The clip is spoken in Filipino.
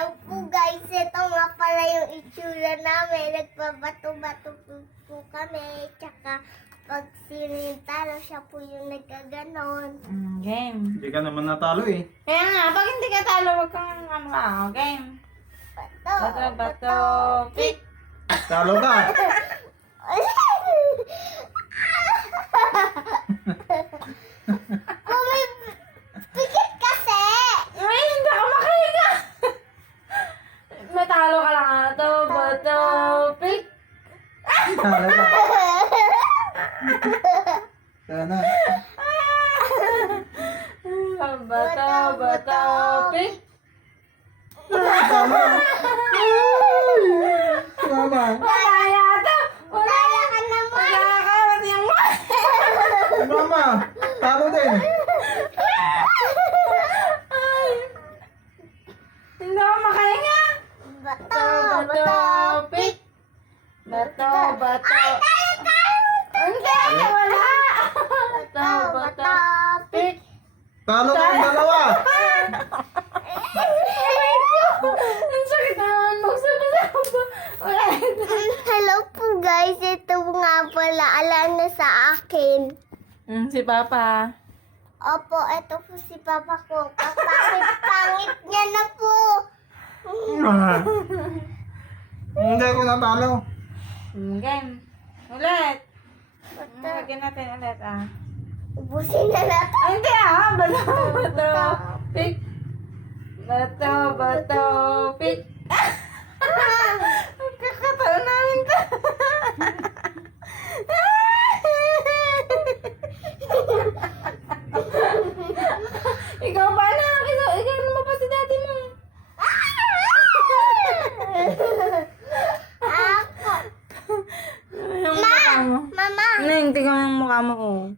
Hello po guys, ito nga pala yung itsura namin. Nagpabato-bato po kami. Tsaka pag sino yung talo, siya po yung nagkaganon. Game. Hindi ka naman natalo eh. Kaya nga, pag hindi ka talo, wag kang game. Bato, Bato, pick. Talo ka. Pumipikit kasi! Ay, hindi ako makahiga. Matalo ka lang ato. Bato, pick. Talo ka. Sana. Bato, pick. Tama. Tama. Wala yata. Wala Ka naman! Wala ka. Pati yung Mama. Talo din. Ay. Hindi ako makahinga. Bato, Bato, pick. Bato. Hindi, wala. Bato, pick. Talo kang dalawa. Ang sakit naman. Magsabi-sabi. Wala. Hello po guys, ito nga pala. Alam na sa akin. Si Papa. Opo, ito po si Papa ko. Pangit niya na po. Hindi ako natalo. Game. Ulit. Lagyan natin ulit Ubusin na natin. Ay, hindi Bato, pick. Bato, pick. Kakatalo namin to. Ikaw pa na. Ikaw naman pa si daddy mo. Ako. Yung mukha mo. Mama. Neng, tingnan mo yung mukha mo.